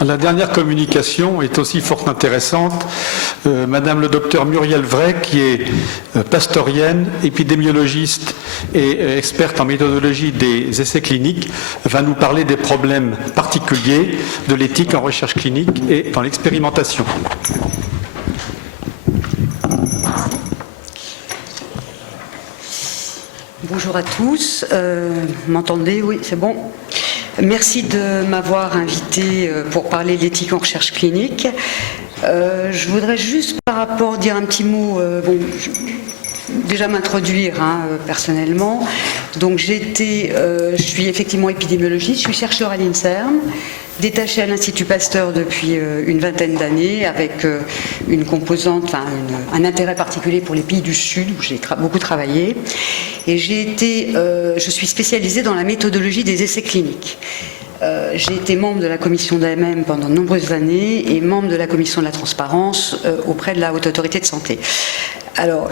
La dernière communication est aussi fort intéressante. Madame le docteur Muriel Vray, qui est pastorienne, épidémiologiste et experte en méthodologie des essais cliniques, va nous parler des problèmes particuliers de l'éthique en recherche clinique et dans l'expérimentation. Bonjour à tous. M'entendez? Oui, c'est bon. Merci de m'avoir invité pour parler de l'éthique en recherche clinique. Je voudrais juste dire un petit mot, déjà m'introduire personnellement. Donc je suis effectivement épidémiologiste, je suis chercheur à l'INSERM, détachée à l'Institut Pasteur depuis une vingtaine d'années, avec une composante, un intérêt particulier pour les pays du Sud, où j'ai beaucoup travaillé. Et je suis spécialisée dans la méthodologie des essais cliniques. J'ai été membre de la commission d'AMM pendant de nombreuses années et membre de la commission de la transparence auprès de la Haute Autorité de Santé. Alors,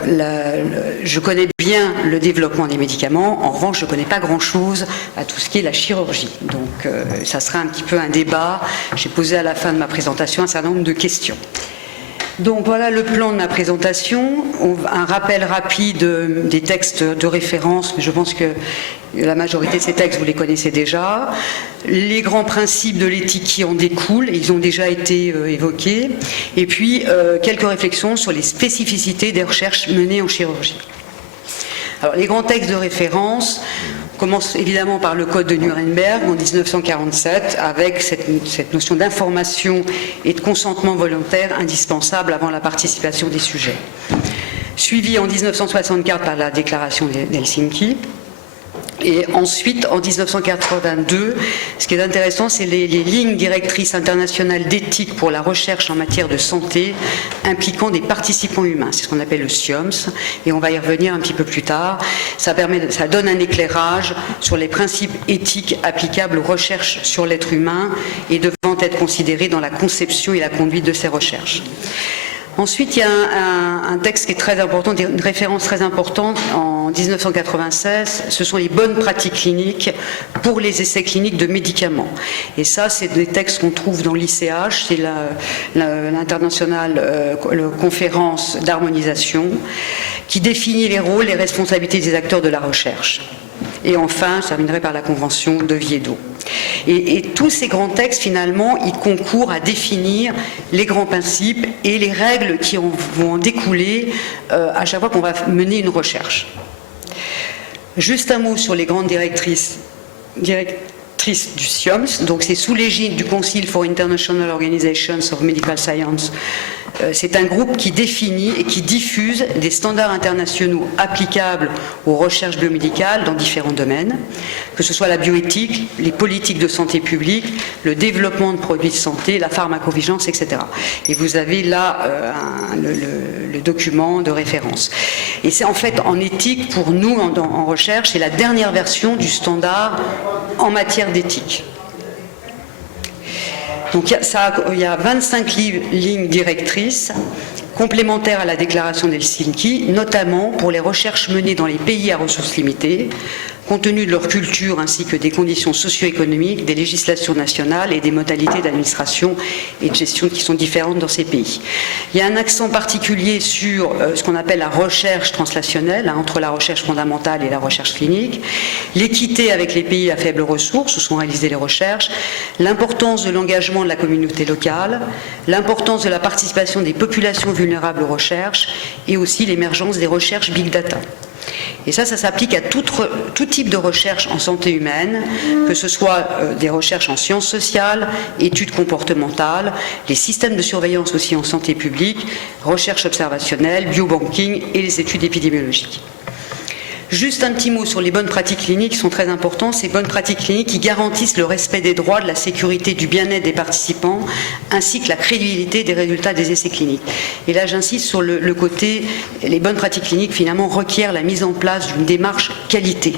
je connais bien le développement des médicaments, en revanche, je ne connais pas grand-chose à tout ce qui est la chirurgie. Donc, ça sera un petit peu un débat. J'ai posé à la fin de ma présentation un certain nombre de questions. Donc voilà le plan de ma présentation, un rappel rapide des textes de référence, mais je pense que la majorité de ces textes, vous les connaissez déjà. Les grands principes de l'éthique qui en découlent, ils ont déjà été évoqués. Et puis, quelques réflexions sur les spécificités des recherches menées en chirurgie. Alors, les grands textes de référence commencent évidemment par le Code de Nuremberg en 1947, avec cette notion d'information et de consentement volontaire indispensable avant la participation des sujets. Suivi en 1964 par la déclaration d'Helsinki. Et ensuite, en 1982, ce qui est intéressant, c'est les lignes directrices internationales d'éthique pour la recherche en matière de santé impliquant des participants humains. C'est ce qu'on appelle le SIOMS, et on va y revenir un petit peu plus tard. Ça donne un éclairage sur les principes éthiques applicables aux recherches sur l'être humain et devant être considérés dans la conception et la conduite de ces recherches. Ensuite, il y a un texte qui est très important, une référence très importante en 1996, ce sont les bonnes pratiques cliniques pour les essais cliniques de médicaments. Et ça, c'est des textes qu'on trouve dans l'ICH, c'est l'internationale conférence d'harmonisation, qui définit les rôles et responsabilités des acteurs de la recherche. Et enfin, je terminerai par la Convention d'Oviedo. Et tous ces grands textes, finalement, ils concourent à définir les grands principes et les règles qui vont en découler à chaque fois qu'on va mener une recherche. Juste un mot sur les grandes directrices du SIOMS, donc c'est sous l'égide du Council for International Organizations of Medical Science. C'est un groupe qui définit et qui diffuse des standards internationaux applicables aux recherches biomédicales dans différents domaines, que ce soit la bioéthique, les politiques de santé publique, le développement de produits de santé, la pharmacovigilance, etc. Et vous avez là le document de référence. Et c'est en fait en éthique, pour nous en recherche, c'est la dernière version du standard en matière d'éthique. Donc il y a 25 lignes directrices complémentaires à la déclaration d'Helsinki, notamment pour les recherches menées dans les pays à ressources limitées, compte tenu de leur culture ainsi que des conditions socio-économiques, des législations nationales et des modalités d'administration et de gestion qui sont différentes dans ces pays. Il y a un accent particulier sur ce qu'on appelle la recherche translationnelle, entre la recherche fondamentale et la recherche clinique, l'équité avec les pays à faibles ressources où sont réalisées les recherches, l'importance de l'engagement de la communauté locale, l'importance de la participation des populations vulnérables aux recherches et aussi l'émergence des recherches big data. Et ça s'applique à tout type de recherche en santé humaine, que ce soit des recherches en sciences sociales, études comportementales, les systèmes de surveillance aussi en santé publique, recherche observationnelle, biobanking et les études épidémiologiques. Juste un petit mot sur les bonnes pratiques cliniques qui sont très importantes. Ces bonnes pratiques cliniques qui garantissent le respect des droits, de la sécurité, du bien-être des participants, ainsi que la crédibilité des résultats des essais cliniques. Et là, j'insiste sur le côté, les bonnes pratiques cliniques, finalement, requièrent la mise en place d'une démarche qualité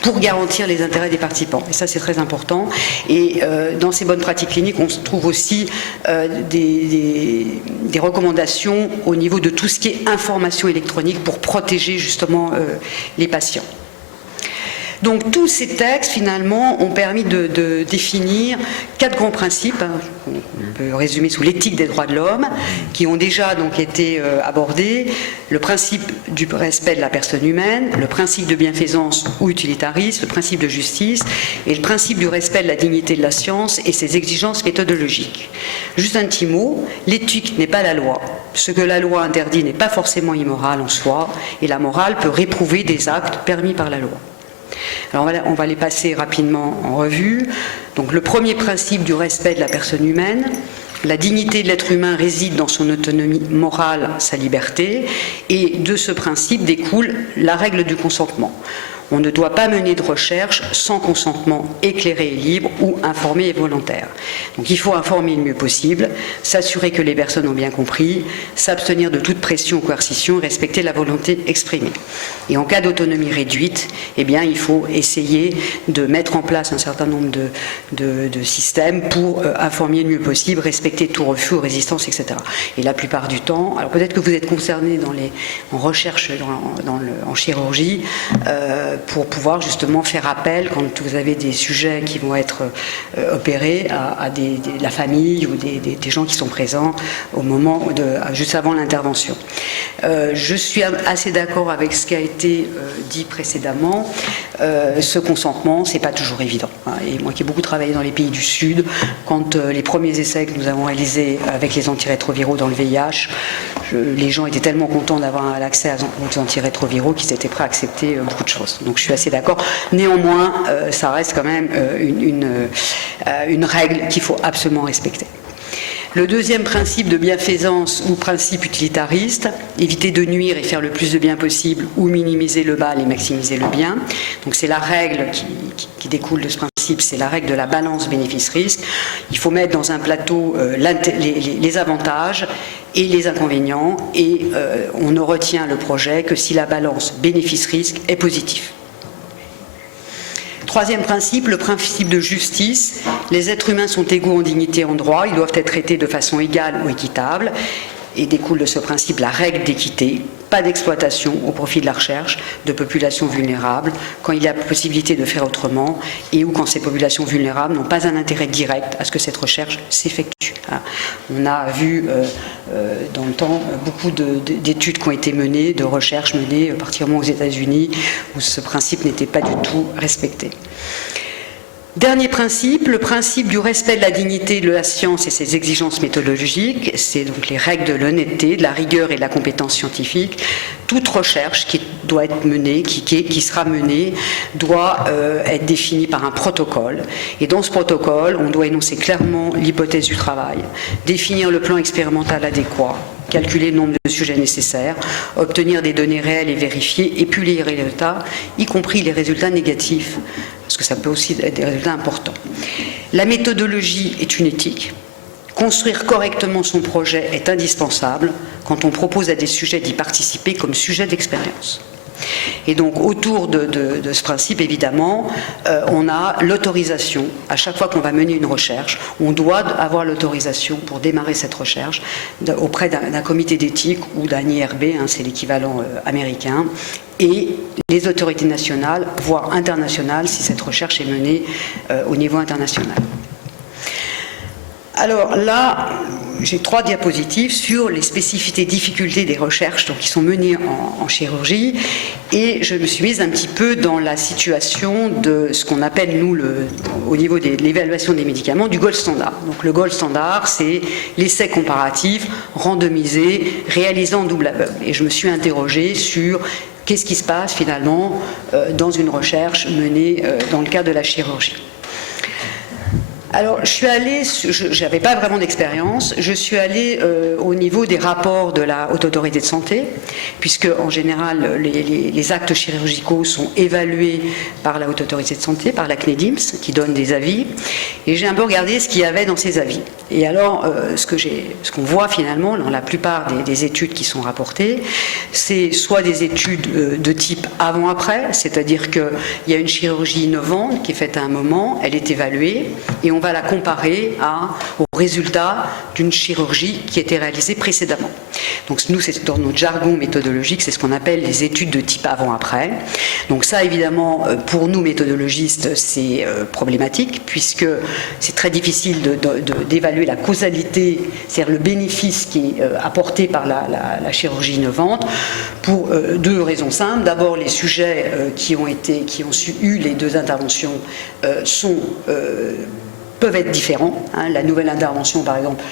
pour garantir les intérêts des participants. Et ça, c'est très important. Et dans ces bonnes pratiques cliniques, on trouve aussi des recommandations au niveau de tout ce qui est information électronique pour protéger justement les patients. Donc tous ces textes finalement ont permis de définir 4 grands principes, hein, qu'on peut résumer sous l'éthique des droits de l'homme, qui ont déjà donc été abordés: le principe du respect de la personne humaine, le principe de bienfaisance ou utilitariste, le principe de justice et le principe du respect de la dignité de la science et ses exigences méthodologiques. Juste un petit mot, l'éthique n'est pas la loi. Ce que la loi interdit n'est pas forcément immoral en soi, et la morale peut réprouver des actes permis par la loi. Alors on va les passer rapidement en revue. Donc le premier principe du respect de la personne humaine: la dignité de l'être humain réside dans son autonomie morale, sa liberté, et de ce principe découle la règle du consentement. On ne doit pas mener de recherche sans consentement éclairé et libre ou informé et volontaire. Donc il faut informer le mieux possible, s'assurer que les personnes ont bien compris, s'abstenir de toute pression ou coercition, respecter la volonté exprimée. Et en cas d'autonomie réduite, eh bien, il faut essayer de mettre en place un certain nombre de systèmes pour informer le mieux possible, respecter tout refus ou résistance, etc. Et la plupart du temps, alors peut-être que vous êtes concerné en recherche, en chirurgie, pour pouvoir justement faire appel, quand vous avez des sujets qui vont être opérés, à la famille ou des gens qui sont présents au moment juste avant l'intervention. Je suis assez d'accord avec ce qui a été dit précédemment. Ce consentement, c'est pas toujours évident, hein. Et moi qui ai beaucoup travaillé dans les pays du Sud, quand les premiers essais que nous avons réalisés avec les antirétroviraux dans le VIH, les gens étaient tellement contents d'avoir l'accès aux antirétroviraux qu'ils étaient prêts à accepter beaucoup de choses. Donc je suis assez d'accord. Néanmoins, ça reste quand même une règle qu'il faut absolument respecter. Le deuxième principe de bienfaisance ou principe utilitariste: éviter de nuire et faire le plus de bien possible, ou minimiser le mal et maximiser le bien. Donc c'est la règle qui découle de ce principe, c'est la règle de la balance bénéfice-risque. Il faut mettre dans un plateau les avantages et les inconvénients, et on ne retient le projet que si la balance bénéfice-risque est positive. Troisième principe, le principe de justice. Les êtres humains sont égaux en dignité et en droit, ils doivent être traités de façon égale ou équitable, et découle de ce principe la règle d'équité: pas d'exploitation au profit de la recherche de populations vulnérables quand il y a possibilité de faire autrement, et ou quand ces populations vulnérables n'ont pas un intérêt direct à ce que cette recherche s'effectue. On a vu dans le temps beaucoup d'études qui ont été menées, de recherches menées particulièrement aux États-Unis, où ce principe n'était pas du tout respecté. Dernier principe, le principe du respect de la dignité de la science et ses exigences méthodologiques. C'est donc les règles de l'honnêteté, de la rigueur et de la compétence scientifique. Toute recherche qui doit être menée, qui sera menée, doit être définie par un protocole. Et dans ce protocole, on doit énoncer clairement l'hypothèse du travail, définir le plan expérimental adéquat, calculer le nombre de sujets nécessaires, obtenir des données réelles et vérifiées, et puis les résultats, y compris les résultats négatifs, parce que ça peut aussi être des résultats importants. La méthodologie est une éthique. Construire correctement son projet est indispensable quand on propose à des sujets d'y participer comme sujet d'expérience. Et donc autour de ce principe, évidemment, on a l'autorisation. À chaque fois qu'on va mener une recherche, on doit avoir l'autorisation pour démarrer cette recherche auprès d'un comité d'éthique ou d'un IRB, hein, c'est l'équivalent américain, et les autorités nationales, voire internationales, si cette recherche est menée au niveau international. Alors là, j'ai 3 diapositives sur les spécificités, difficultés des recherches donc, qui sont menées en chirurgie, et je me suis mise un petit peu dans la situation de ce qu'on appelle, nous, au niveau de l'évaluation des médicaments, du gold standard. Donc le gold standard, c'est l'essai comparatif randomisé, réalisé en double aveugle. Et je me suis interrogée sur qu'est-ce qui se passe finalement dans une recherche menée dans le cadre de la chirurgie. Alors, je suis allée, je n'avais pas vraiment d'expérience, je suis allée au niveau des rapports de la Haute Autorité de Santé, puisque en général, les actes chirurgicaux sont évalués par la Haute Autorité de Santé, par la CNEDIMS, qui donne des avis, et j'ai un peu regardé ce qu'il y avait dans ces avis. Et alors, ce qu'on voit finalement dans la plupart des études qui sont rapportées, c'est soit des études de type avant-après, c'est-à-dire qu'il y a une chirurgie innovante qui est faite à un moment, elle est évaluée, et on on va la comparer aux résultats d'une chirurgie qui a été réalisée précédemment. Donc nous, c'est dans notre jargon méthodologique, c'est ce qu'on appelle les études de type avant-après. Donc ça, évidemment, pour nous méthodologistes, c'est problématique, puisque c'est très difficile d'évaluer la causalité, c'est-à-dire le bénéfice qui est apporté par la chirurgie innovante, pour deux raisons simples. D'abord, les sujets qui ont eu les deux interventions peuvent être différents. La nouvelle intervention, par exemple,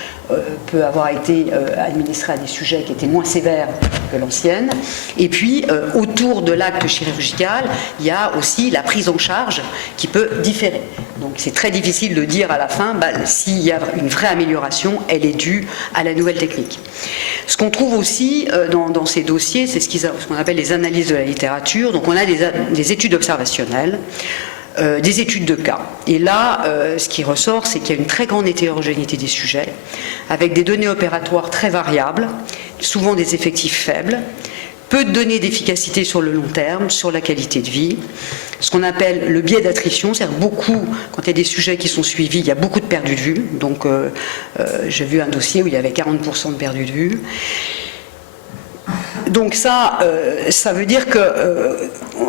peut avoir été administrée à des sujets qui étaient moins sévères que l'ancienne. Et puis, autour de l'acte chirurgical, il y a aussi la prise en charge qui peut différer. Donc, c'est très difficile de dire à la fin, s'il y a une vraie amélioration, elle est due à la nouvelle technique. Ce qu'on trouve aussi dans ces dossiers, c'est ce qu'on appelle les analyses de la littérature. Donc, on a des études observationnelles, des études de cas. Et là, ce qui ressort, c'est qu'il y a une très grande hétérogénéité des sujets, avec des données opératoires très variables, souvent des effectifs faibles, peu de données d'efficacité sur le long terme, sur la qualité de vie, ce qu'on appelle le biais d'attrition, c'est-à-dire quand il y a des sujets qui sont suivis, il y a beaucoup de perdus de vue. Donc, j'ai vu un dossier où il y avait 40% de perdus de vue. Donc ça veut dire que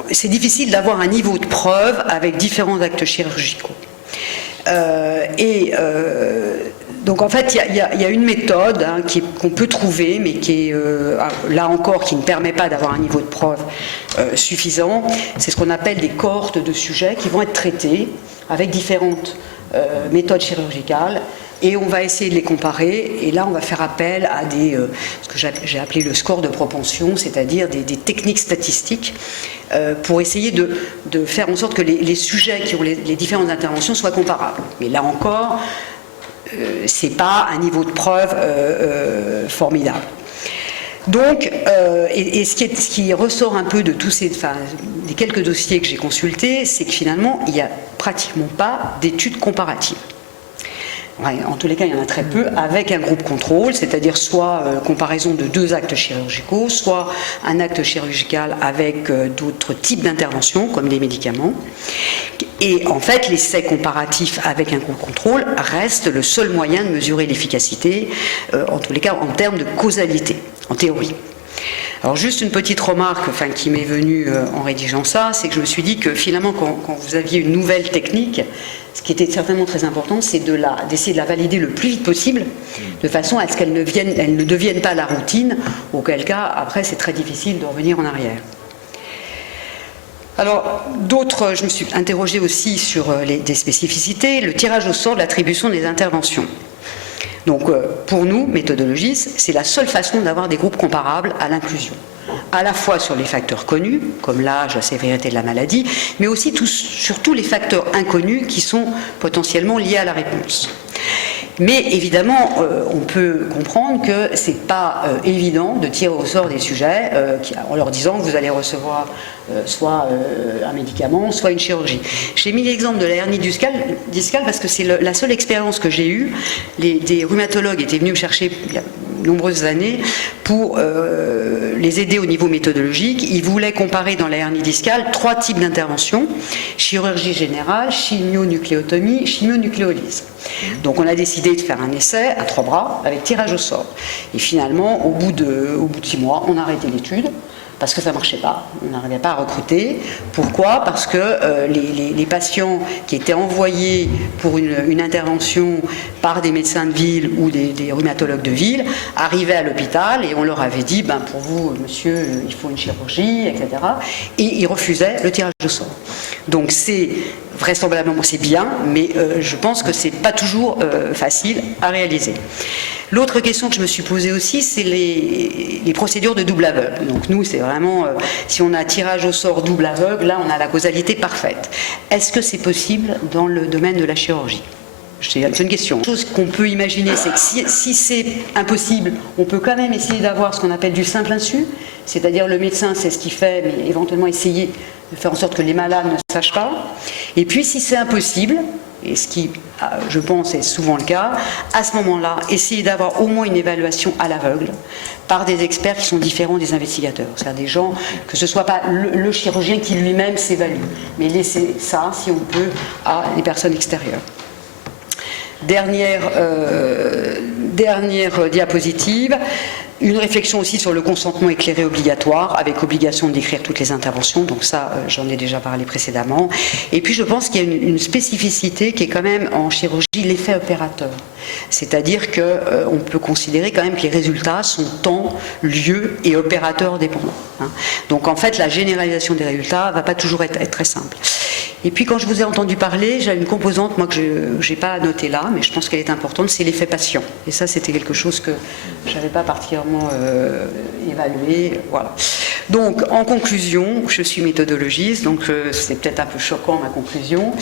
c'est difficile d'avoir un niveau de preuve avec différents actes chirurgicaux. Donc en fait, il y a une méthode qu'on peut trouver, mais qui est là encore qui ne permet pas d'avoir un niveau de preuve suffisant. C'est ce qu'on appelle des cohortes de sujets qui vont être traités avec différentes méthodes chirurgicales. Et on va essayer de les comparer, et là on va faire appel à ce que j'ai appelé le score de propension, c'est-à-dire des techniques statistiques pour essayer de faire en sorte que les sujets qui ont les différentes interventions soient comparables. Mais là encore, c'est pas un niveau de preuve formidable. Donc, ce qui ressort un peu de tous des quelques dossiers que j'ai consultés, c'est que finalement, il n'y a pratiquement pas d'études comparatives. En tous les cas, il y en a très peu, avec un groupe contrôle, c'est-à-dire soit comparaison de deux actes chirurgicaux, soit un acte chirurgical avec d'autres types d'interventions, comme des médicaments. Et en fait, l'essai comparatif avec un groupe contrôle reste le seul moyen de mesurer l'efficacité, en tous les cas en termes de causalité, en théorie. Alors juste une petite remarque qui m'est venue en rédigeant ça, c'est que je me suis dit que finalement quand vous aviez une nouvelle technique, ce qui était certainement très important, c'est d'essayer de la valider le plus vite possible, de façon à ce qu'elle ne devienne pas la routine, auquel cas après c'est très difficile de revenir en arrière. Alors, je me suis interrogée aussi sur des spécificités, le tirage au sort de l'attribution des interventions. Donc, pour nous, méthodologistes, c'est la seule façon d'avoir des groupes comparables à l'inclusion. À la fois sur les facteurs connus, comme l'âge, la sévérité de la maladie, mais aussi sur tous les facteurs inconnus qui sont potentiellement liés à la réponse. Mais évidemment, on peut comprendre que ce n'est pas évident de tirer au sort des sujets en leur disant que vous allez recevoir soit un médicament, soit une chirurgie. J'ai mis l'exemple de la hernie discale parce que c'est la seule expérience que j'ai eue. Des rhumatologues étaient venus me chercher il y a de nombreuses années pour les aider au niveau méthodologique. Ils voulaient comparer dans la hernie discale 3 types d'interventions: chirurgie générale, chimionucléotomie, chimionucléolyse. Donc on a décidé de faire un essai à 3 bras avec tirage au sort. Et finalement, au bout de 6 mois, on a arrêté l'étude parce que ça ne marchait pas. On n'arrivait pas à recruter. Pourquoi ? Parce que les patients qui étaient envoyés pour une intervention par des médecins de ville ou des rhumatologues de ville arrivaient à l'hôpital et on leur avait dit pour vous, monsieur, il faut une chirurgie, etc. Et ils refusaient le tirage au sort. Donc c'est vraisemblablement c'est bien, mais je pense que c'est pas toujours facile à réaliser. L'autre question que je me suis posée aussi, c'est les procédures de double aveugle. Donc nous, c'est vraiment, si on a tirage au sort double aveugle, là on a la causalité parfaite. Est-ce que c'est possible dans le domaine de la chirurgie ? C'est une question. Une chose qu'on peut imaginer, c'est que si c'est impossible, on peut quand même essayer d'avoir ce qu'on appelle du simple insu, c'est-à-dire le médecin sait ce qu'il fait, mais éventuellement essayer de faire en sorte que les malades ne sachent pas. Et puis si c'est impossible, et ce qui, je pense, est souvent le cas, à ce moment-là, essayer d'avoir au moins une évaluation à l'aveugle par des experts qui sont différents des investigateurs. C'est-à-dire des gens, que ce ne soit pas le chirurgien qui lui-même s'évalue, mais laisser ça, si on peut, à des personnes extérieures. Dernière diapositive. Une réflexion aussi sur le consentement éclairé obligatoire, avec obligation de décrire toutes les interventions, donc ça j'en ai déjà parlé précédemment. Et puis je pense qu'il y a une spécificité qui est quand même en chirurgie l'effet opérateur. C'est-à-dire qu'on peut considérer quand même que les résultats sont temps, lieu et opérateur dépendants. Donc en fait la généralisation des résultats ne va pas toujours être très simple. Et puis quand je vous ai entendu parler, j'ai une composante moi que je n'ai pas notée là, mais je pense qu'elle est importante, c'est l'effet patient. Et ça c'était quelque chose que je n'avais pas particulièrement évalué. Voilà. Donc en conclusion, je suis méthodologiste, donc c'est peut-être un peu choquant ma conclusion,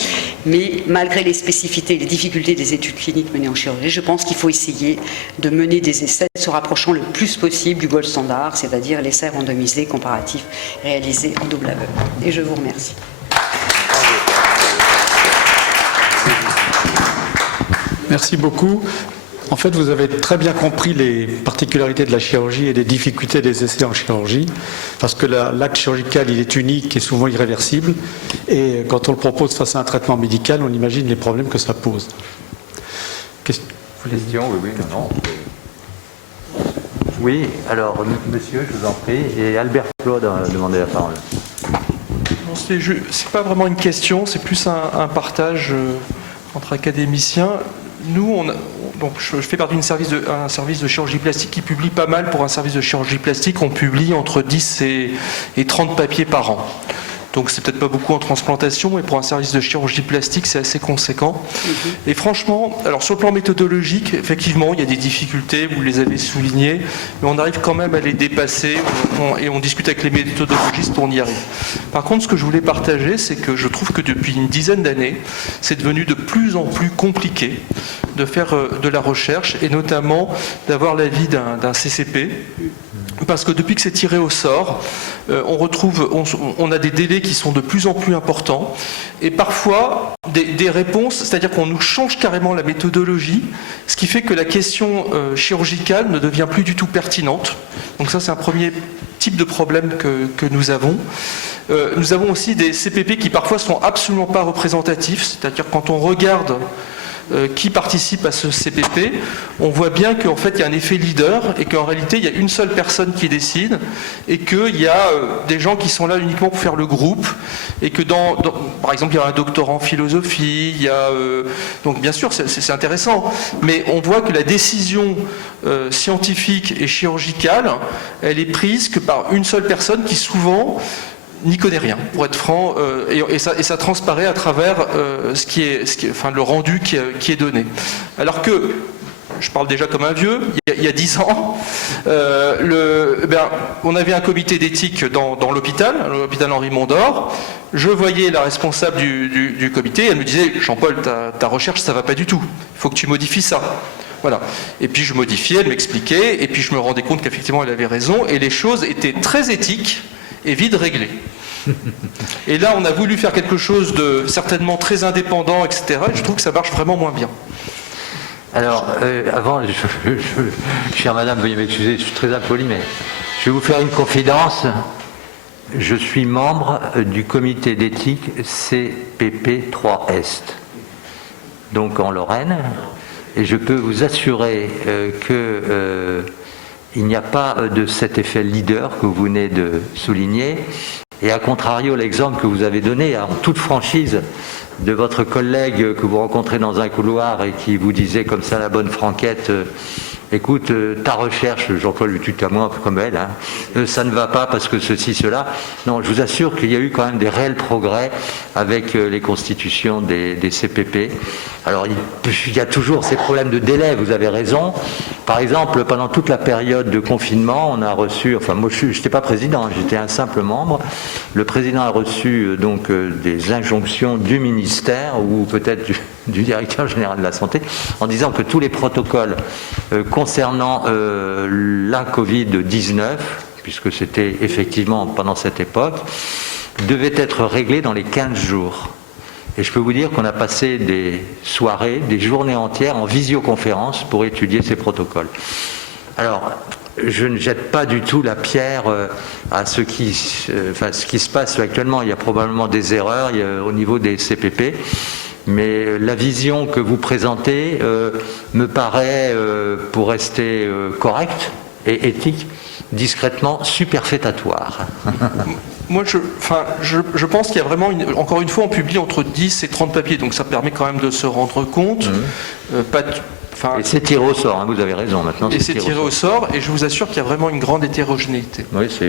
mais malgré les spécificités et les difficultés des études cliniques menées en chirurgie, je pense qu'il faut essayer de mener des essais se rapprochant le plus possible du gold standard, c'est-à-dire l'essai randomisé comparatif réalisé en double aveugle. Et je vous remercie. Merci beaucoup. En fait, vous avez très bien compris les particularités de la chirurgie et les difficultés des essais en chirurgie, parce que l'acte chirurgical, il est unique et souvent irréversible, et quand on le propose face à un traitement médical, on imagine les problèmes que ça pose. Question, oui, non. Oui, alors, monsieur, je vous en prie, et Albert Claude a demandé la parole. C'est pas vraiment une question, c'est plus un partage entre académiciens. Nous, donc je fais partie d'un service de chirurgie plastique qui publie pas mal. Pour un service de chirurgie plastique, on publie entre 10 et 30 papiers par an. Donc c'est peut-être pas beaucoup en transplantation, mais pour un service de chirurgie plastique, c'est assez conséquent. Et franchement, alors sur le plan méthodologique, effectivement, il y a des difficultés, vous les avez soulignées, mais on arrive quand même à les dépasser et on discute avec les méthodologistes, on y arrive. Par contre, ce que je voulais partager, c'est que je trouve que depuis une dizaine d'années, c'est devenu de plus en plus compliqué de faire de la recherche et notamment d'avoir l'avis d'un CCP. Parce que depuis que c'est tiré au sort, on a des délais qui sont de plus en plus importants et parfois des réponses, c'est-à-dire qu'on nous change carrément la méthodologie, ce qui fait que la question chirurgicale ne devient plus du tout pertinente. Donc ça, c'est un premier type de problème que nous avons. Nous avons aussi des CPP qui parfois sont absolument pas représentatifs, c'est-à-dire quand on regarde qui participe à ce CPP, on voit bien qu'en fait il y a un effet leader et qu'en réalité il y a une seule personne qui décide et qu'il y a des gens qui sont là uniquement pour faire le groupe et que par exemple il y a un doctorant en philosophie, il y a donc bien sûr c'est intéressant, mais on voit que la décision scientifique et chirurgicale, elle est prise que par une seule personne qui souvent n'y connaît rien, pour être franc, et ça transparaît à travers le rendu qui est donné. Alors que, je parle déjà comme un vieux, il y a 10 ans, on avait un comité d'éthique dans l'hôpital Henri Mondor. Je voyais la responsable du comité, elle me disait « Jean-Paul, ta recherche, ça va pas du tout, il faut que tu modifies ça ». Voilà. Et puis je modifiais, elle m'expliquait, et puis je me rendais compte qu'effectivement elle avait raison, et les choses étaient très éthiques et vite réglées. Et là, on a voulu faire quelque chose de certainement très indépendant, etc. Et je trouve que ça marche vraiment moins bien. Alors, avant, chère madame, veuillez m'excuser, je suis très impoli, mais je vais vous faire une confidence. Je suis membre du comité d'éthique CPP 3 Est, donc en Lorraine, et je peux vous assurer il n'y a pas de cet effet leader que vous venez de souligner. Et à contrario, l'exemple que vous avez donné, en toute franchise, de votre collègue que vous rencontrez dans un couloir et qui vous disait comme ça la bonne franquette, écoute, ta recherche, j'emploie le tutoiement un peu comme elle, ça ne va pas parce que ceci, cela. Non, je vous assure qu'il y a eu quand même des réels progrès avec les constitutions des CPP. Alors, il y a toujours ces problèmes de délai, vous avez raison. Par exemple, pendant toute la période de confinement, on a reçu, enfin moi je n'étais pas président, j'étais un simple membre. Le président a reçu donc des injonctions du ministère ou peut-être du directeur général de la santé en disant que tous les protocoles concernant la Covid-19, puisque c'était effectivement pendant cette époque, devaient être réglés dans les 15 jours. Et je peux vous dire qu'on a passé des soirées, des journées entières en visioconférence pour étudier ces protocoles. Alors, je ne jette pas du tout la pierre à ce qui se passe actuellement. Il y a probablement des erreurs au niveau des CPP. Mais la vision que vous présentez me paraît, pour rester correcte et éthique, discrètement superfétatoire. Moi, je pense qu'il y a vraiment, encore une fois, on publie entre 10 et 30 papiers, donc ça permet quand même de se rendre compte. Et c'est tiré au sort, hein, vous avez raison maintenant. Et c'est tiré au sort, et je vous assure qu'il y a vraiment une grande hétérogénéité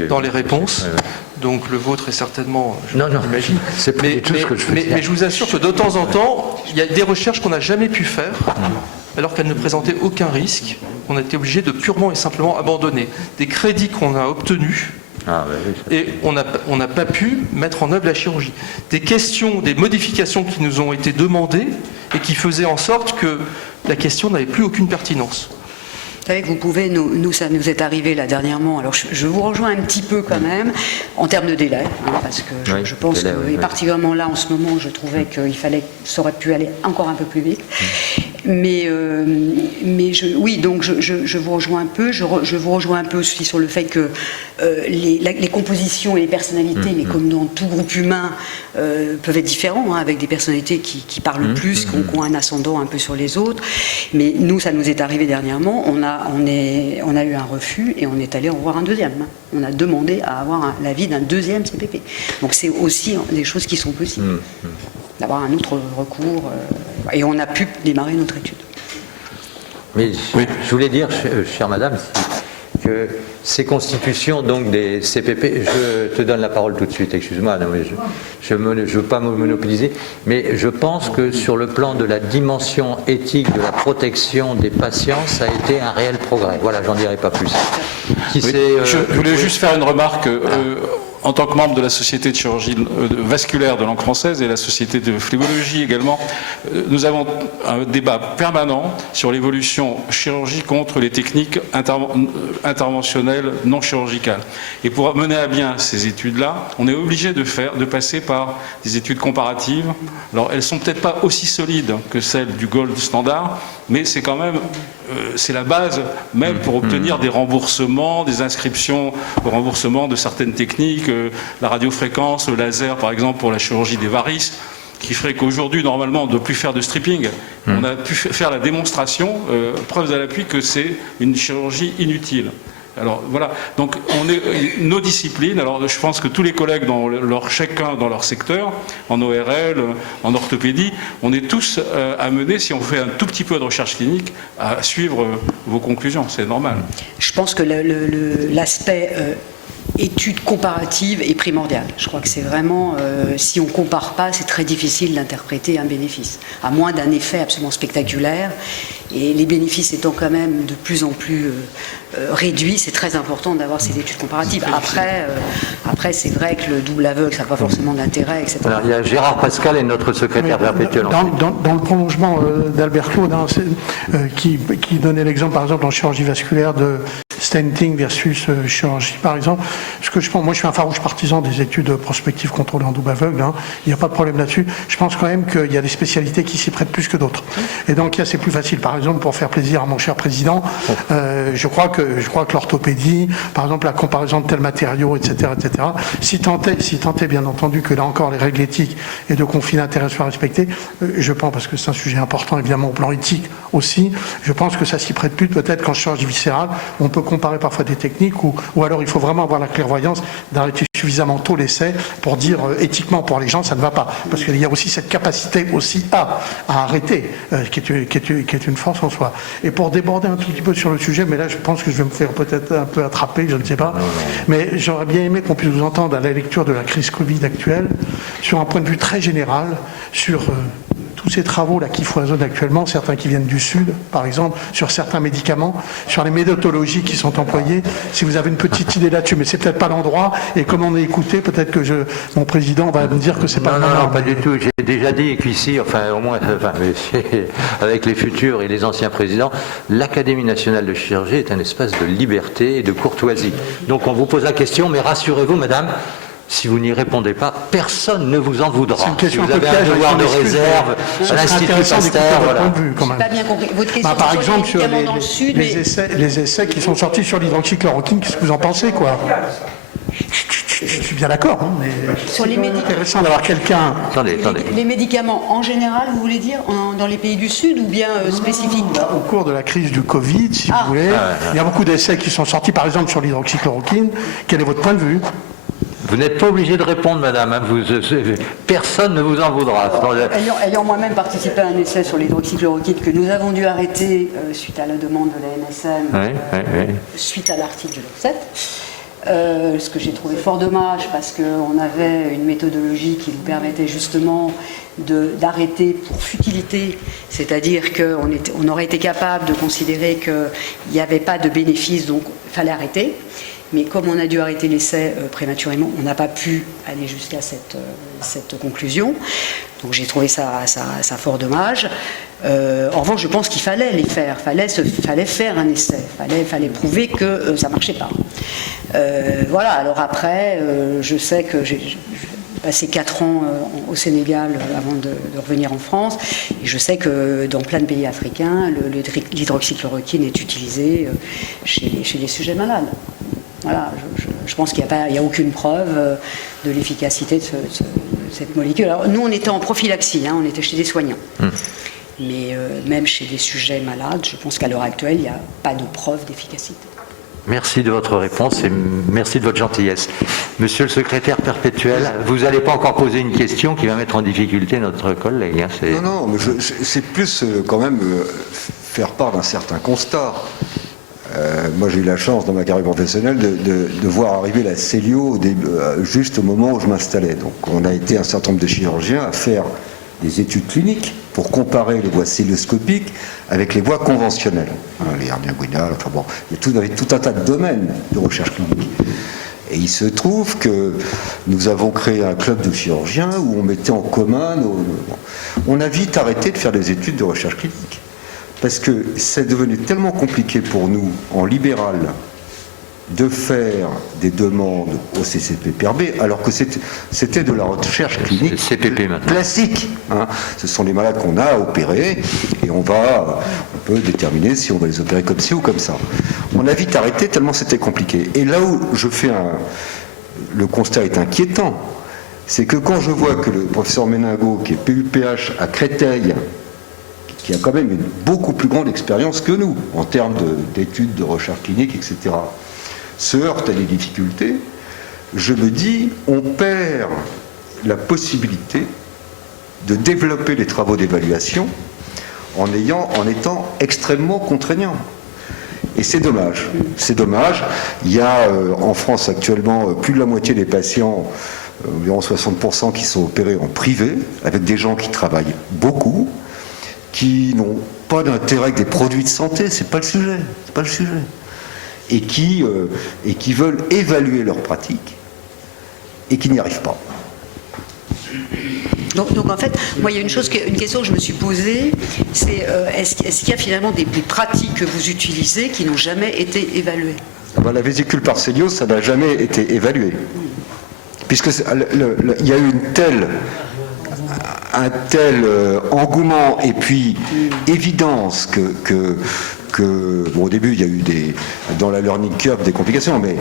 dans les réponses. Donc le vôtre est certainement, j'imagine. C'est pas du tout ce que je fais. Mais je vous assure que de temps en temps, il y a des recherches qu'on n'a jamais pu faire, alors qu'elles ne présentaient aucun risque. On a été obligé de purement et simplement abandonner des crédits qu'on a obtenus. Et on n'a pas pu mettre en œuvre la chirurgie. Des questions, des modifications qui nous ont été demandées et qui faisaient en sorte que la question n'avait plus aucune pertinence. Vous savez que vous pouvez, nous ça nous est arrivé là dernièrement, alors je vous rejoins un petit peu quand même, en termes de délai, parce que je pense que, et particulièrement là en ce moment, je trouvais qu'il fallait, ça aurait pu aller encore un peu plus vite. Mais donc je vous rejoins un peu, je vous rejoins un peu aussi sur le fait que les compositions et les personnalités, mais comme dans tout groupe humain, peuvent être différents, avec des personnalités qui parlent plus, qui ont un ascendant un peu sur les autres. Mais nous, ça nous est arrivé dernièrement, on a eu un refus et on est allé en voir un deuxième. On a demandé à avoir l'avis d'un deuxième CPP. Donc c'est aussi des choses qui sont possibles. D'avoir un autre recours, et on a pu démarrer notre étude. Mais je voulais dire, chère madame, que ces constitutions donc des CPP, je te donne la parole tout de suite, excuse-moi, je ne veux pas me monopoliser, mais je pense que sur le plan de la dimension éthique de la protection des patients, ça a été un réel progrès. Voilà, j'en dirai pas plus. Je voulais juste faire une remarque. En tant que membre de la Société de chirurgie vasculaire de langue française et la Société de phlébologie également, nous avons un débat permanent sur l'évolution chirurgie contre les techniques interventionnelles non chirurgicales. Et pour mener à bien ces études-là, on est obligé de passer par des études comparatives. Alors, elles sont peut-être pas aussi solides que celles du gold standard, mais c'est quand même c'est la base même pour obtenir des remboursements, des inscriptions au remboursement de certaines techniques, la radiofréquence, le laser par exemple pour la chirurgie des varices, qui ferait qu'aujourd'hui normalement on ne doit plus faire de stripping. On a pu faire la démonstration, preuve à l'appui que c'est une chirurgie inutile. Alors voilà, donc nos disciplines, alors je pense que tous les collègues chacun dans leur secteur, en ORL, en orthopédie, on est tous amenés, si on fait un tout petit peu de recherche clinique, à suivre vos conclusions, c'est normal. Je pense que l'aspect étude comparative est primordial. Je crois que c'est vraiment, si on ne compare pas, c'est très difficile d'interpréter un bénéfice, à moins d'un effet absolument spectaculaire. Et les bénéfices étant quand même de plus en plus réduits, c'est très important d'avoir ces études comparatives. Après c'est vrai que le double aveugle, ça n'a pas forcément d'intérêt, etc. Alors, il y a Gérard Pascal et notre secrétaire perpétuel. Dans le prolongement d'Albert Claude, qui donnait l'exemple, par exemple, en chirurgie vasculaire de stenting versus chirurgie, par exemple, ce que je pense, moi je suis un farouche partisan des études prospectives contrôlées en double aveugle, il n'y a pas de problème là-dessus. Je pense quand même qu'il y a des spécialités qui s'y prêtent plus que d'autres. Et donc c'est plus facile. Par exemple, pour faire plaisir à mon cher président, je crois que l'orthopédie, par exemple la comparaison de tels matériaux, etc., si tant est bien entendu que là encore les règles éthiques et de conflit d'intérêts soient respectées, je pense, parce que c'est un sujet important évidemment au plan éthique aussi, je pense que ça s'y prête plus. Peut-être qu'en chirurgie viscérale, on peut comparer parfois des techniques ou alors il faut vraiment avoir la clairvoyance d'arrêter suffisamment tôt l'essai pour dire éthiquement pour les gens ça ne va pas, parce qu'il y a aussi cette capacité aussi à arrêter qui est une force en soi. Et pour déborder un tout petit peu sur le sujet, mais là je pense que je vais me faire peut-être un peu attraper, je ne sais pas, mais j'aurais bien aimé qu'on puisse vous entendre à la lecture de la crise Covid actuelle sur un point de vue très général sur tous ces travaux-là qui foisonnent actuellement, certains qui viennent du Sud, par exemple, sur certains médicaments, sur les méthodologies qui sont employées, si vous avez une petite idée là-dessus, mais c'est peut-être pas l'endroit, et comme on est écouté, peut-être que mon président va me dire que c'est pas le moment. Non, pas du tout. J'ai déjà dit qu'ici, au moins, avec les futurs et les anciens présidents, l'Académie nationale de chirurgie est un espace de liberté et de courtoisie. Donc on vous pose la question, mais rassurez-vous, madame, si vous n'y répondez pas, personne ne vous en voudra. C'est une question si vous avez un devoir de réserve à l'Institut Pasteur, voilà. Je n'ai pas bien compris. Votre question par exemple, sur dans le Sud, les essais qui sont sortis sur l'hydroxychloroquine, qu'est-ce que vous en pensez, quoi? Je suis bien d'accord, hein, mais Sur c'est les quand même intéressant d'avoir quelqu'un. Attendez. Les médicaments en général, vous voulez dire, dans les pays du Sud ou bien spécifiquement? Au cours de la crise du Covid, si vous voulez, il y a beaucoup d'essais qui sont sortis, par exemple sur l'hydroxychloroquine. Quel est votre point de vue? Vous n'êtes pas obligé de répondre, madame. Hein. Personne ne vous en voudra. Ayant moi-même participé à un essai sur l'hydroxychloroquine que nous avons dû arrêter suite à la demande de la NSM, suite à l'article de l'OCSET, ce que j'ai trouvé fort dommage parce qu'on avait une méthodologie qui nous permettait justement d'arrêter pour futilité, c'est-à-dire qu'on aurait été capable de considérer qu'il n'y avait pas de bénéfice, donc il fallait arrêter. Mais comme on a dû arrêter l'essai prématurément, on n'a pas pu aller jusqu'à cette conclusion. Donc j'ai trouvé ça fort dommage. En revanche, je pense qu'il fallait les faire. Fallait faire un essai. Fallait prouver que ça ne marchait pas. Voilà, alors après, je sais que j'ai passé 4 ans au Sénégal avant de revenir en France. Et je sais que dans plein de pays africains, l'hydroxychloroquine est utilisée chez les sujets malades. Voilà, je pense qu'il n'y a aucune preuve de l'efficacité de cette molécule. Alors, nous, on était en prophylaxie, on était chez des soignants. Mais même chez des sujets malades, je pense qu'à l'heure actuelle, il n'y a pas de preuve d'efficacité. Merci de votre réponse et merci de votre gentillesse. Monsieur le secrétaire perpétuel, vous n'allez pas encore poser une question qui va mettre en difficulté notre collègue. Hein, non, mais c'est plus quand même faire part d'un certain constat. Moi, j'ai eu la chance dans ma carrière professionnelle de voir arriver la Célio juste au moment où je m'installais. Donc, on a été un certain nombre de chirurgiens à faire des études cliniques pour comparer les voies célioscopiques avec les voies conventionnelles. Les hernies inguinales, enfin bon, il y avait tout un tas de domaines de recherche clinique. Et il se trouve que nous avons créé un club de chirurgiens où on mettait en commun on a vite arrêté de faire des études de recherche clinique. Parce que c'est devenu tellement compliqué pour nous, en libéral, de faire des demandes au CCPPRB, alors que c'était de la recherche clinique classique. Hein. Ce sont les malades qu'on a opérés, et on peut déterminer si on va les opérer comme ci ou comme ça. On a vite arrêté tellement c'était compliqué. Et là où le constat est inquiétant, c'est que quand je vois que le professeur Méningot, qui est PUPH à Créteil, qui a quand même une beaucoup plus grande expérience que nous en termes d'études, de recherche clinique, etc., se heurte à des difficultés, je me dis, on perd la possibilité de développer les travaux d'évaluation en étant extrêmement contraignants. Et c'est dommage. C'est dommage. Il y a en France actuellement plus de la moitié des patients, environ 60%, qui sont opérés en privé, avec des gens qui travaillent beaucoup, qui n'ont pas d'intérêt avec des produits de santé, c'est pas le sujet, et qui veulent évaluer leur pratique et qui n'y arrivent pas. Donc en fait, moi il y a une question que je me suis posée, c'est est-ce qu'il y a finalement des pratiques que vous utilisez qui n'ont jamais été évaluées? La vésicule par Célio, ça n'a jamais été évalué, puisque il y a eu un tel engouement et puis évidence que au début il y a eu dans la learning curve des complications, mais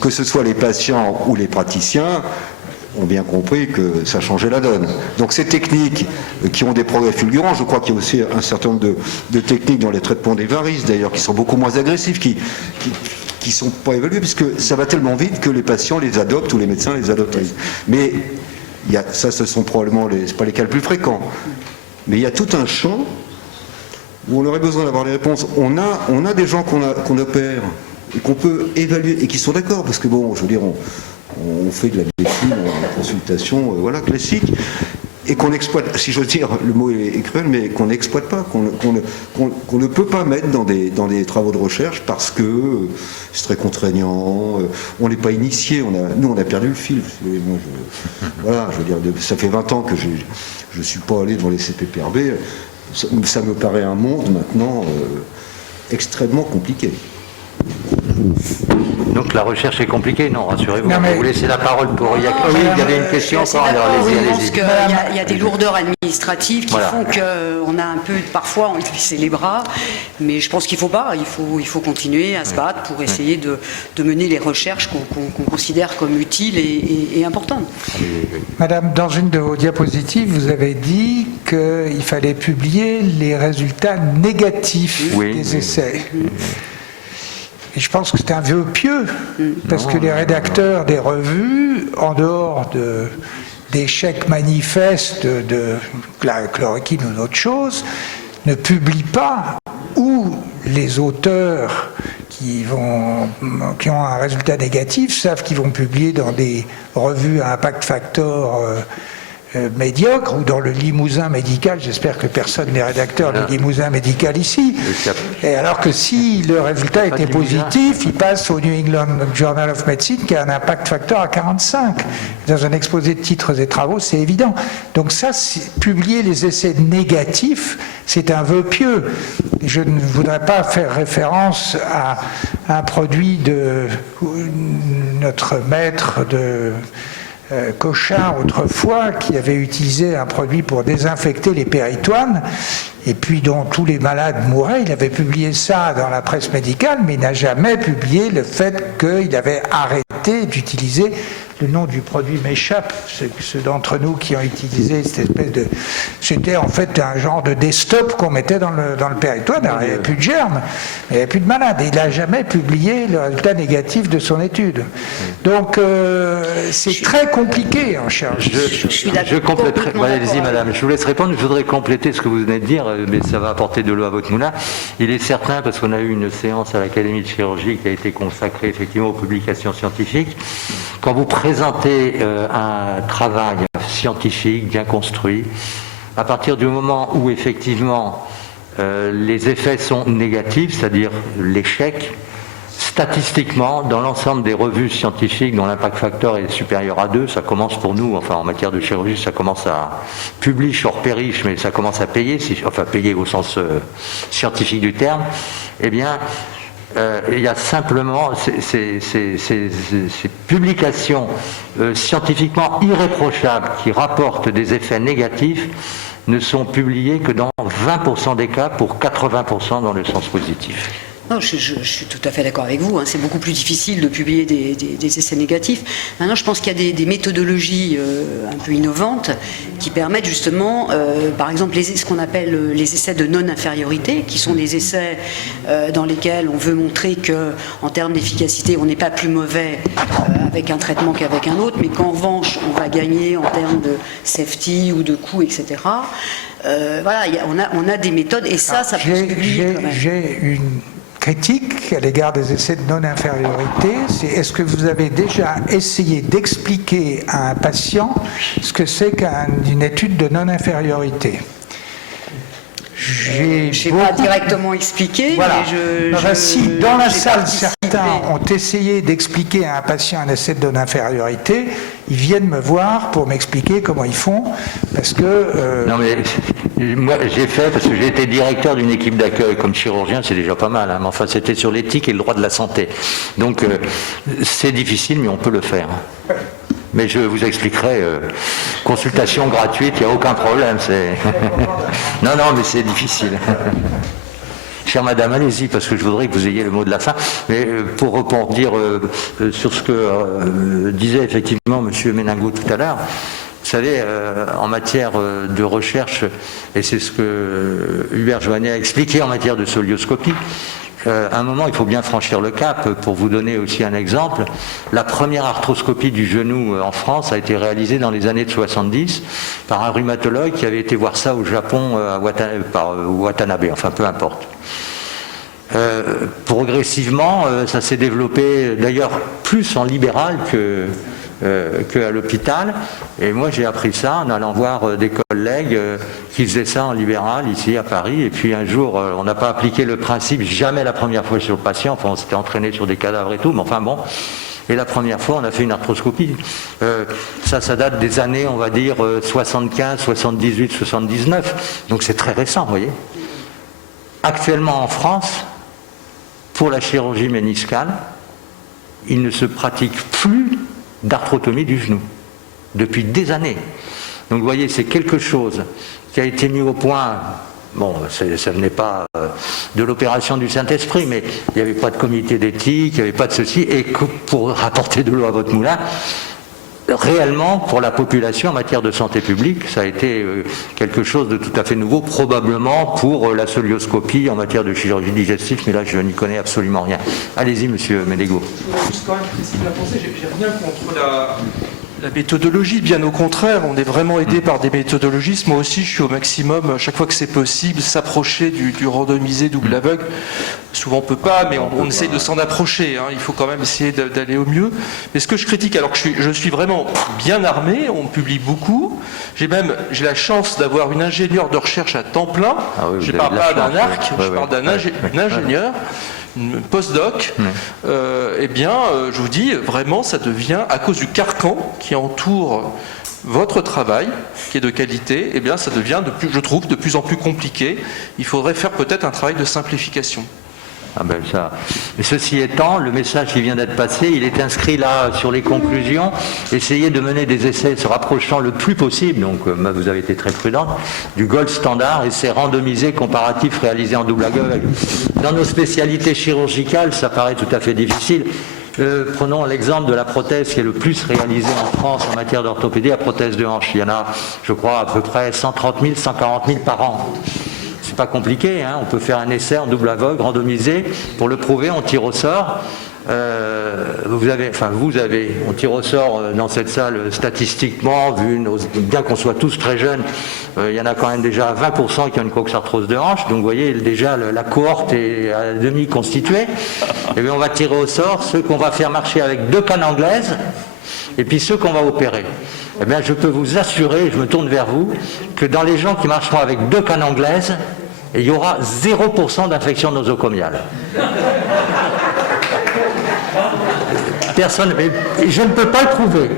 que ce soit les patients ou les praticiens ont bien compris que ça changeait la donne. Donc ces techniques qui ont des progrès fulgurants, je crois qu'il y a aussi un certain nombre de techniques dans les traitements des varices d'ailleurs qui sont beaucoup moins agressives, qui sont pas évaluées, puisque ça va tellement vite que les patients les adoptent ou les médecins les adoptent. Mais ça, ce sont probablement c'est pas les cas les plus fréquents. Mais il y a tout un champ où on aurait besoin d'avoir les réponses. On a des gens qu'on opère et qu'on peut évaluer et qui sont d'accord, parce que bon, je veux dire, on fait de la médecine en consultation classique, et qu'on exploite, si j'ose dire, le mot est cruel, mais qu'on n'exploite pas, qu'on ne peut pas mettre dans des travaux de recherche parce que c'est très contraignant, on n'est pas initié, nous on a perdu le fil. Moi, je veux dire, ça fait 20 ans que je ne suis pas allé dans les CPPRB, ça me paraît un monde maintenant extrêmement compliqué. Donc la recherche est compliquée, non, rassurez-vous. Non, mais- Vous laissez la parole pour... Oui, il y avait une question Je suis encore, assez alors d'accord, allez-y, je pense allez-y. qu'il y a des lourdeurs administratives qui Voilà. font qu'on a un peu, parfois, envie de baisser les bras, mais je pense qu'il faut pas, il faut continuer à se battre pour essayer de mener les recherches qu'on considère comme utiles et importantes. Madame, dans une de vos diapositives, vous avez dit qu'il fallait publier les résultats négatifs Oui, des oui. essais. Et je pense que c'est un vœu pieux, parce que les rédacteurs des revues, en dehors d'échecs manifestes de la chloroquine ou d'autres choses, ne publient pas où les auteurs qui ont un résultat négatif savent qu'ils vont publier dans des revues à impact factor médiocre ou dans le Limousin médical. J'espère que personne n'est rédacteur du Limousin médical ici. Et alors que si le résultat était positif, il passe au New England Journal of Medicine qui a un impact factor à 45. Dans un exposé de titres et travaux, c'est évident. Donc ça, publier les essais négatifs, c'est un vœu pieux. Je ne voudrais pas faire référence à un produit de notre maître de Cochin autrefois, qui avait utilisé un produit pour désinfecter les péritoines et puis dont tous les malades mouraient. Il avait publié ça dans la presse médicale, mais il n'a jamais publié le fait qu'il avait arrêté d'utiliser. Le nom du produit m'échappe, ceux d'entre nous qui ont utilisé cette espèce de... C'était en fait un genre de desktop qu'on mettait dans le péritoine. Alors, il n'y avait plus de germes, il n'y avait plus de malades. Et il n'a jamais publié le résultat négatif de son étude. Donc c'est très compliqué en charge. Je compléterai. Allez-y, madame. Je vous laisse répondre. Je voudrais compléter ce que vous venez de dire, mais ça va apporter de l'eau à votre moulin. Il est certain, parce qu'on a eu une séance à l'Académie de chirurgie qui a été consacrée effectivement aux publications scientifiques. Quand vous présentez un travail scientifique bien construit, à partir du moment où effectivement les effets sont négatifs, c'est-à-dire l'échec, statistiquement, dans l'ensemble des revues scientifiques dont l'impact factor est supérieur à 2, ça commence pour nous, enfin en matière de chirurgie, ça commence à publish hors perish, mais ça commence à payer, enfin payer au sens scientifique du terme, eh bien, il y a simplement ces publications scientifiquement irréprochables qui rapportent des effets négatifs ne sont publiées que dans 20% des cas pour 80% dans le sens positif. Non, je suis tout à fait d'accord avec vous. C'est beaucoup plus difficile de publier des essais négatifs. Maintenant, je pense qu'il y a des méthodologies un peu innovantes qui permettent justement, par exemple, ce qu'on appelle les essais de non-infériorité, qui sont des essais dans lesquels on veut montrer qu'en termes d'efficacité, on n'est pas plus mauvais avec un traitement qu'avec un autre, mais qu'en revanche, on va gagner en termes de safety ou de coût, etc. Voilà, on a des méthodes, et ça peut se publier quand même. J'ai une critique à l'égard des essais de non-infériorité, c'est est-ce que vous avez déjà essayé d'expliquer à un patient ce que c'est qu'une étude de non-infériorité? Je n'ai pas directement expliqué, voilà. mais Si dans la j'ai salle, participé. certains ont essayé d'expliquer à un patient un essai de non-infériorité, ils viennent me voir pour m'expliquer comment ils font, parce que... Non mais moi j'ai fait, parce que j'ai été directeur d'une équipe d'accueil comme chirurgien, c'est déjà pas mal, mais enfin c'était sur l'éthique et le droit de la santé. Donc c'est difficile, mais on peut le faire. Mais je vous expliquerai, consultation gratuite, il n'y a aucun problème. Non, mais c'est difficile. Chère madame, allez-y, parce que je voudrais que vous ayez le mot de la fin. Mais pour rebondir sur ce que disait effectivement M. Méningot tout à l'heure, vous savez, en matière de recherche, et c'est ce que Hubert Joannet a expliqué en matière de solioscopie, à un moment, il faut bien franchir le cap. Pour vous donner aussi un exemple, la première arthroscopie du genou en France a été réalisée dans les années 70 par un rhumatologue qui avait été voir ça au Japon, par Watanabe, enfin peu importe. Progressivement, ça s'est développé d'ailleurs plus en libéral qu'à l'hôpital. Et moi, j'ai appris ça en allant voir des collègues qui faisaient ça en libéral ici à Paris. Et puis un jour, on n'a pas appliqué le principe jamais la première fois sur le patient. Enfin, on s'était entraîné sur des cadavres et tout, mais enfin bon. Et la première fois, on a fait une arthroscopie. Ça date des années, on va dire, 75, 78, 79. Donc c'est très récent, vous voyez. Actuellement en France, pour la chirurgie méniscale, il ne se pratique plus d'arthrotomie du genou depuis des années. Donc vous voyez, c'est quelque chose qui a été mis au point. Bon, ça venait pas de l'opération du Saint-Esprit, mais il n'y avait pas de comité d'éthique, il n'y avait pas de ceci, et pour rapporter de l'eau à votre moulin, réellement, pour la population en matière de santé publique, ça a été quelque chose de tout à fait nouveau, probablement pour la scolioscopie en matière de chirurgie digestive, mais là, je n'y connais absolument rien. Allez-y, monsieur Médégo. Juste quand même préciser la pensée, j'ai rien contre la méthodologie, bien au contraire, on est vraiment aidé par des méthodologistes. Moi aussi, je suis au maximum, à chaque fois que c'est possible, s'approcher du randomisé double aveugle. Souvent, on ne peut pas, mais on essaye de s'en approcher. Hein. Il faut quand même essayer d'aller au mieux. Mais ce que je critique, alors que je suis vraiment bien armé, on publie beaucoup. J'ai la chance d'avoir une ingénieure de recherche à temps plein. Ah oui, je ne parle pas d'un arc, je parle d'un ingénieur. Postdoc, eh bien, je vous dis, vraiment, ça devient, à cause du carcan qui entoure votre travail, qui est de qualité, eh bien, ça devient, je trouve, de plus en plus compliqué. Il faudrait faire peut-être un travail de simplification. Ah ben ça. Mais ceci étant, le message qui vient d'être passé, il est inscrit là sur les conclusions. Essayez de mener des essais se rapprochant le plus possible, donc vous avez été très prudente, du gold standard, essais randomisés comparatifs réalisés en double aveugle. Dans nos spécialités chirurgicales, ça paraît tout à fait difficile. Prenons l'exemple de la prothèse qui est le plus réalisée en France en matière d'orthopédie, la prothèse de hanche. Il y en a, je crois, à peu près 130 000, 140 000 par an. C'est pas compliqué, hein. On peut faire un essai en double aveugle, randomisé. Pour le prouver, on tire au sort. On tire au sort dans cette salle statistiquement, bien qu'on soit tous très jeunes, il y en a quand même déjà 20% qui ont une coxarthrose de hanche, donc vous voyez déjà la cohorte est à demi constituée. Et bien on va tirer au sort ceux qu'on va faire marcher avec 2 cannes anglaises et puis ceux qu'on va opérer. Eh bien je peux vous assurer, je me tourne vers vous, que dans les gens qui marcheront avec 2 cannes anglaises, il y aura 0% d'infection nosocomiale. Personne, mais je ne peux pas le prouver.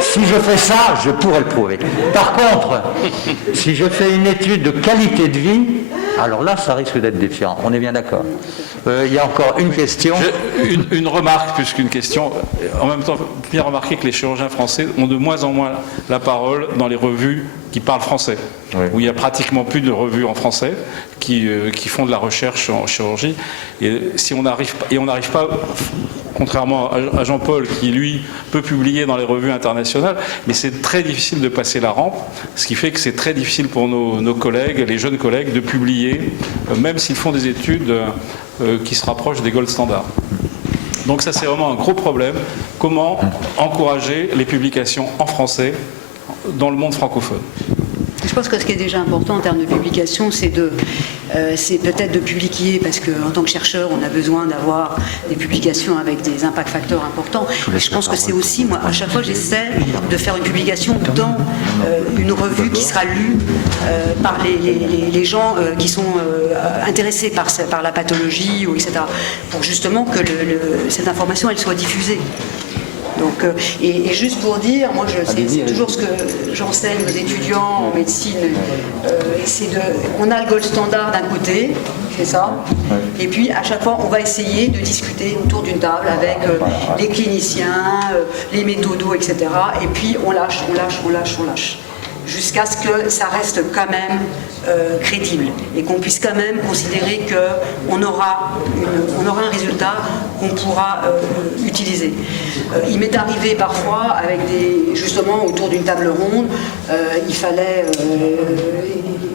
Si je fais ça, je pourrais le prouver. Par contre, si je fais une étude de qualité de vie, alors là, ça risque d'être différent. On est bien d'accord. Il y a encore une question. Une remarque plus qu'une question. En même temps, bien remarquer que les chirurgiens français ont de moins en moins la parole dans les revues qui parlent français, oui. Où il n'y a pratiquement plus de revues en français qui font de la recherche en chirurgie. Et si on n'arrive pas, contrairement à Jean-Paul qui lui peut publier dans les revues internationales, mais c'est très difficile de passer la rampe, ce qui fait que c'est très difficile pour nos collègues, les jeunes collègues, de publier, même s'ils font des études qui se rapprochent des gold standards. Donc ça, c'est vraiment un gros problème. Comment encourager les publications en français dans le monde francophone? Je pense que ce qui est déjà important en termes de publication, c'est peut-être de publier, parce qu'en tant que chercheur, on a besoin d'avoir des publications avec des impact facteurs importants. Et je pense que c'est aussi, moi, à chaque fois, j'essaie de faire une publication dans une revue qui sera lue par les gens qui sont intéressés par la pathologie, ou etc., pour justement que cette information, elle soit diffusée. Donc, et juste pour dire, moi c'est toujours ce que j'enseigne aux étudiants en médecine, on a le gold standard d'un côté, c'est ça, et puis à chaque fois on va essayer de discuter autour d'une table avec les cliniciens, les méthodos, etc. Et puis on lâche, jusqu'à ce que ça reste quand même crédible et qu'on puisse quand même considérer qu'on aura un résultat qu'on pourra utiliser. Il m'est arrivé parfois, avec justement autour d'une table ronde,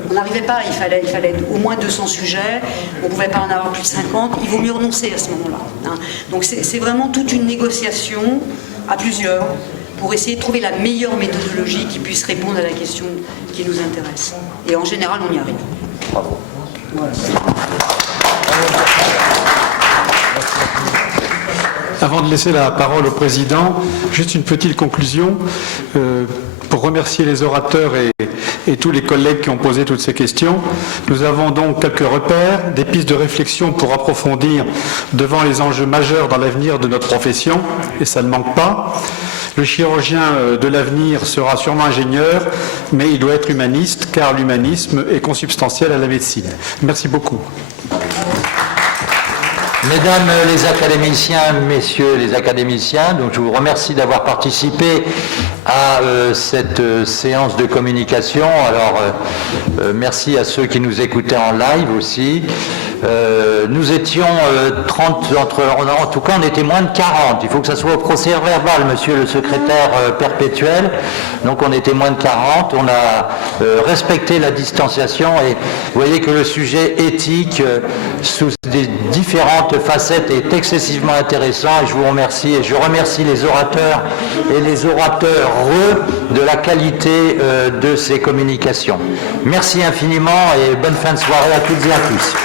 on n'arrivait pas, il fallait au moins 200 sujets, on ne pouvait pas en avoir plus de 50, il vaut mieux renoncer à ce moment-là. Hein. Donc c'est vraiment toute une négociation à plusieurs, pour essayer de trouver la meilleure méthodologie qui puisse répondre à la question qui nous intéresse. Et en général, on y arrive. Bravo. Avant de laisser la parole au président, juste une petite conclusion pour remercier les orateurs et tous les collègues qui ont posé toutes ces questions. Nous avons donc quelques repères, des pistes de réflexion pour approfondir devant les enjeux majeurs dans l'avenir de notre profession, et ça ne manque pas. Le chirurgien de l'avenir sera sûrement ingénieur, mais il doit être humaniste, car l'humanisme est consubstantiel à la médecine. Merci beaucoup. Mesdames les académiciens, messieurs les académiciens, donc je vous remercie d'avoir participé à cette séance de communication. Alors, merci à ceux qui nous écoutaient en live aussi. Nous étions 30, en tout cas on était moins de 40. Il faut que ça soit au procès verbal, monsieur le secrétaire perpétuel. Donc on était moins de 40. On a respecté la distanciation et vous voyez que le sujet éthique sous des différentes facettes est excessivement intéressant et je vous remercie et je remercie les orateurs et les orateurs de la qualité de ces communications. Merci infiniment et bonne fin de soirée à toutes et à tous.